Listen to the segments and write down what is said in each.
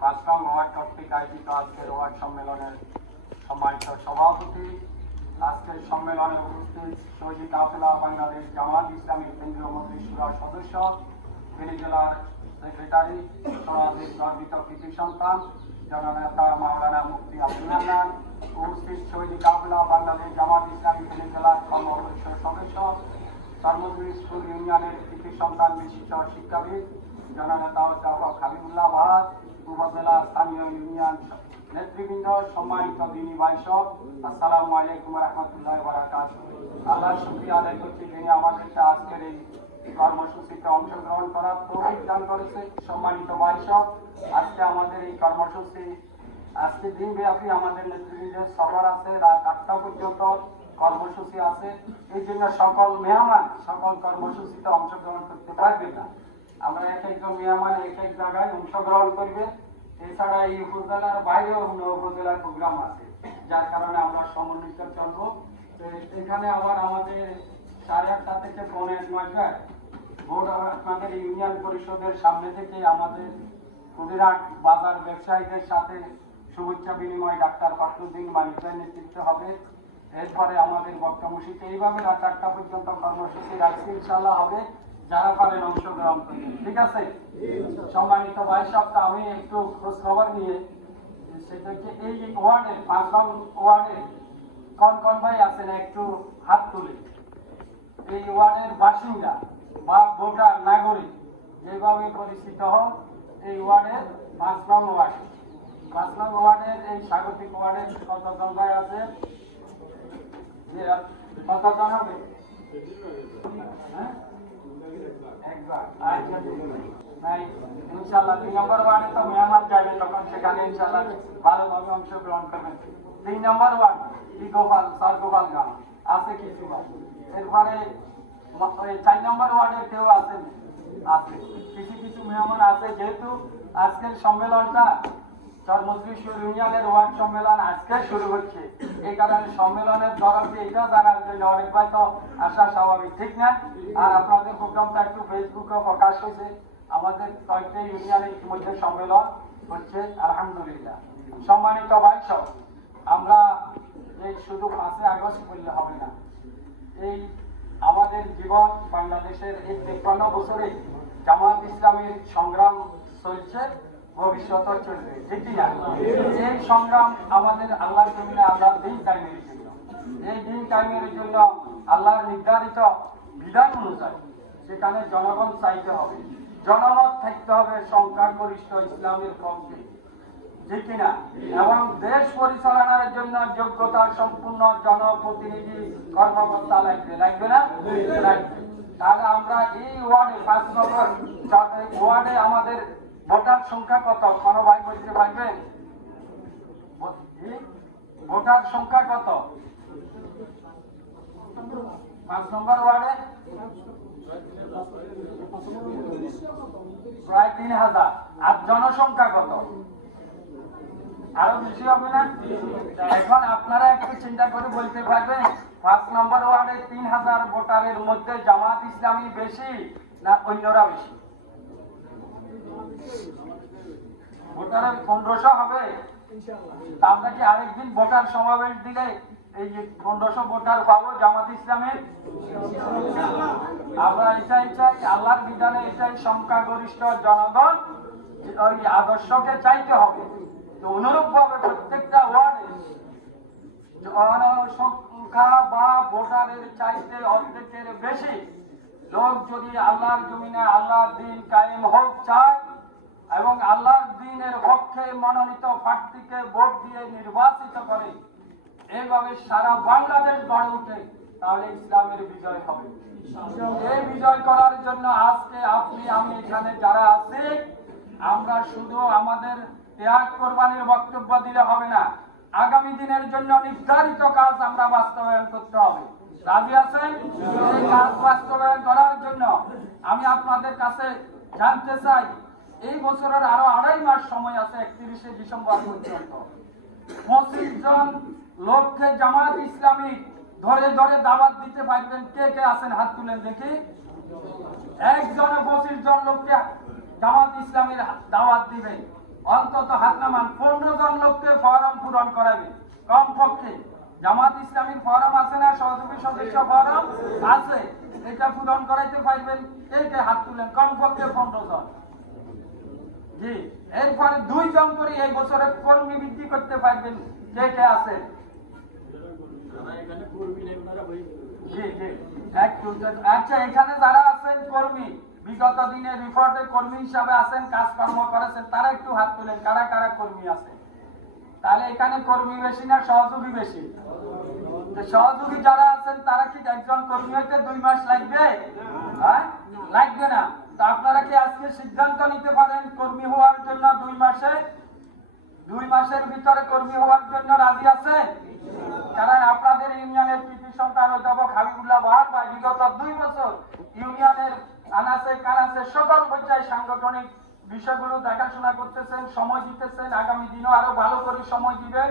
পাঁচ ওয়ার্ড কর্তৃক আয়োজিত আজকের ওয়ার্ড সম্মেলনের সম্মানিত সভাপতি। আজকের সম্মেলনে উপস্থিত শহীদি কাফিলা বাংলাদেশ জামাত ইসলামী কেন্দ্রীয় মন্ত্রিসভার সদস্য ফেনী জেলার সেক্রেটারি, সমাজের গর্বিত কৃতি সন্তান জননেতা মাওলানা মুক্তি আব্দুল উপস্থিত শহীদি কাফিলা বাংলাদেশ জামাত ইসলামী ফেনী জেলার কর্ম সদস্য সর্বজুড়ি স্কুল ইউনিয়নের কৃতি সন্তান, বিশিষ্ট শিক্ষাবিদ জননেতা অধ্যাপক হাবিবুল্লাহ বাহাদ। উপজেলা স্থানীয় ইউনিয়ন নেতৃবৃন্দ, সম্মানিত দিনী বাইশক আসসালামু আলাইকুম রহমতুল্লাহ বারাকাত আল্লাহ শুক্রিয়া আদায় করছি যিনি আমাদেরকে আজকের এই কর্মসূচিতে অংশগ্রহণ করার তৌফিক দান করেছে। সম্মানিত বাইশক আজকে আমাদের এই কর্মসূচি, আজকে দিনব্যাপী আমাদের নেতৃবৃন্দের সফর আছে। রাত আটটা পর্যন্ত কর্মসূচি আছে। এই জন্য সকল মেহমান সকল কর্মসূচিতে অংশগ্রহণ করতে পারবে না। আমরা এক একজন মেহমান, এক এক জায়গায় অংশগ্রহণ করবে। এছাড়া এই উপজেলার বাইরেও উপজেলার প্রোগ্রাম আছে, যার কারণে আমরা সমন্বিত চলবো। এখানে আবার আমাদের সাড়ে আটটা থেকে পৌনে নয়টায় ভোট আপনাদের ইউনিয়ন পরিষদের সামনে থেকে আমাদের কুদিরাট বাজার ব্যবসায়ীদের সাথে শুভেচ্ছা বিনিময় ডাক্তার ফখরুদ্দিন মালিকের নেতৃত্বে হবে। এরপরে আমাদের বক্তব্যসূচি এইভাবে রাত আটটা পর্যন্ত কর্মসূচি রাখছি ইনশাল্লাহ হবে। যারা পারেন অংশগ্রহণ করবেন ঠিক আছে? সম্মানিত ভাই সপ্তাহ আমি একটু খোঁজ খবর নিয়ে সেটা হচ্ছে এই ওয়ার্ডে পাঁচ নং ওয়ার্ডে কন কন ভাই আছেন, একটু হাত তুলে। এই ওয়ার্ডের বাসিন্দা বা ভোটার, নাগরিক, যেভাবে পরিচিত হন, এই ওয়ার্ডের পাঁচ নং ওয়ার্ড। পাঁচ নং ওয়ার্ডের এই স্বাগতিক ওয়ার্ডের কতজন ভাই আছে? কতজন হবে? হ্যাঁ? ওয়ার্ডে কেউ কিছু কিছু আছে। যেহেতু আজকের সম্মেলনটা চর্মশ্রীশ্বর ইউনিয়নের ওয়ার্ড সম্মেলন আজকে শুরু হচ্ছে। এই কারণে সম্মেলনের তরফে এটা জানার জন্য অনেক তো আসা স্বাভাবিক, ঠিক না? আর আপনাদের প্রোগ্রামটা একটু ফেসবুকে প্রকাশ হয়েছে। আমাদের কয়েকটা ইউনিয়নের ইতিমধ্যে সম্মেলন হচ্ছে, আলহামদুলিল্লাহ। সম্মানিত ভাই সব, আমরা এই শুধু পাঁচই আগস্ট করলে হবে না। এই আমাদের জীবন বাংলাদেশের এই তেপ্পান্ন বছরে জামাত ইসলামের সংগ্রাম চলছে। ভবিষ্যৎ চলবে ঠিক কি না এই সংগ্রাম আমাদের আল্লাহর জমিনে আল্লাহর দিন টাইমের জন্য। এই দিন টাইমের জন্য আল্লাহর নির্ধারিত বিধান অনুযায়ী সেখানে জনগণ চাইতে হবে। জনমত থাকতে হবে সংখ্যাগরিষ্ঠ ইসলামের পক্ষে। ঠিক কিনা? এবং দেশ পরিচালনার জন্য যোগ্যতা সম্পূর্ণ জনপ্রতিনিধি কর্মকর্তা লাগবে। লাগবে না? লাগবে। তাহলে আমরা এই ওয়ার্ডে পাঁচ নম্বর ওয়ার্ডে আমাদের ভোটার সংখ্যা কত? কোনো ভাই বলতে পারবেন ভোটার সংখ্যা কত? পাঁচ নম্বর ওয়ার্ডে? প্রায় তিন হাজার। আর জনসংখ্যা কত? আরও বেশি হবে না? এখন আপনারা একটু চিন্তা করে বলতে পারবেন, পাঁচ নম্বর ওয়ার্ডে তিন হাজার ভোটারের মধ্যে জামাত ইসলামী বেশি না অন্যরা বেশি? ভোটারের পনেরোশো হবে। আমরা কি আরেকদিন ভোটার সমাবেশ দিলে এই যে পনেরোশো ভোটার পাবো জামাত ইসলামের? আমরা এটাই চাই, আল্লাহর বিধানে এটাই সংখ্যাগরিষ্ঠ জনগণ ওই আদর্শকে চাইতে হবে। তো অনুরূপ ভাবে প্রত্যেকটা ওয়ার্ডে জনসংখ্যা বা ভোটারের চাইতে অর্ধেকের বেশি লোক যদি আল্লাহর জমিনে আল্লাহর দিন কায়েম হোক, চায় এবং আল্লাহর দিনের পক্ষে মনোনীত প্রার্থীকে ভোট দিয়ে নির্বাচিত করে। এইভাবে সারা বাংলাদেশ গড়ে উঠে, তাহলে ইসলামের বিজয় হবে। এই বিজয় করার জন্য আজকে আপনি, আমি এখানে যারা আছি, আমরা শুধু আমাদের ত্যাগ কোরবানির বক্তব্য দিলে হবে না, আগামী দিনের জন্য নির্ধারিত কাজ আমরা বাস্তবায়ন করতে হবে। রাজি আছেন? এই কাজ বাস্তবায়ন করার জন্য আমি আপনাদের কাছে জানতে চাই এই বছরের আরও আড়াই মাস সময় আছে, একত্রিশে ডিসেম্বর পর্যন্ত। পঁচিশ জন লোককে জামাত ইসলামী ধরে ধরে দাওয়াত দিতে পারবেন। কে কে আছেন? হাত তুলেন দেখি। একজনে পঁচিশ জন লোককে জামাত ইসলামের দাওয়াত দিবে। অন্তত হাত নামান। পনেরো জন লোককে ফরম পূরণ করাবে। কমপক্ষে। জামাত ইসলামীর ফরম আছে না? সহযোগী সদস্য ফরম আছে। এটা পূরণ করাইতে পারবেন। কে কে হাত তুলেন? কমপক্ষে পনেরো জন। জি, এরপরে দুইজন করে এই বছরে কর্মী বৃদ্ধি করতে পারবেন, কে কে আছে? আচ্ছা এখানে যারা আছেন কর্মী, বিগত দিনে রিপোর্টে কর্মী হিসাবে আছেন, কাজকর্ম করেছেন, তারা একটু হাত তুলেন, কারা কারা কর্মী আছে? তাহলে এখানে কর্মী বেশি না সহযোগী বেশি? সহযোগী যারা আছেন, তারা কি একজন কর্মী হইতে দুই মাস লাগবে? হ্যাঁ? লাগবে না। আপনারা কি আজকে সিদ্ধান্ত নিতে পারেন কর্মী হওয়ার জন্য দুই মাসে? দুই মাসের ভিতরে কর্মী হওয়ার জন্য রাজি আছেন? কারণ আপনাদের ইউনিয়নের অধ্যাপক হাবিবুল্লাহ বাহার বিগত দুই বছর ইউনিয়নের সকল পর্যায়ে সাংগঠনিক বিষয়গুলো দেখাশোনা করতেছেন, সময় দিতেছেন। আগামী দিনও আরও ভালো করে সময় দিবেন।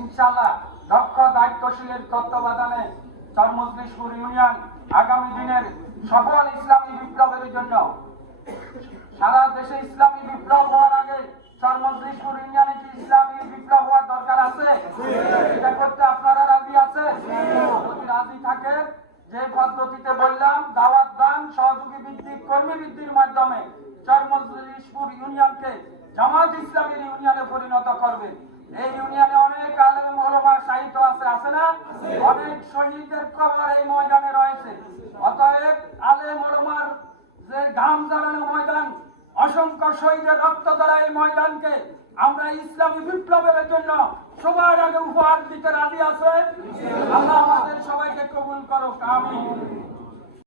ইনশাল্লাহ দক্ষ, দায়িত্বশীলের তত্ত্বাবধানে চরমজলিশপুর ইউনিয়ন আগামী দিনের সকল ইসলামী বিপ্লবের জন্য সারা দেশে ইসলামী বিপ্লব হওয়ার আগে কি ইসলামী বিপ্লব হওয়ার দরকার আছে? এটা করতে আপনারা রাজি আছে? যদি রাজি যে পদ্ধতিতে বললাম, দাওয়াত দান, সহযোগী বৃদ্ধি কর্মী বৃদ্ধির মাধ্যমে ইউনিয়নকে জামাত ইসলামের ইউনিয়নে পরিণত করবে। এই ইউনিয়নে অনেক আলেম, ওলমা, সাহিত্য আছে আছে না? অনেক শহীদের কবর এই ময়দানে রয়েছে। অতএব আলেম, ওলমার যে ঘাম জ্বালানো ময়দান, অসংখ্য শহীদের রক্ত দ্বারা এই ময়দানকে আমরা ইসলামী বিপ্লবের জন্য সবার আগে উপহার দিতে রাজি আছে? আল্লাহ আমাদের সবাইকে কবুল করো আমি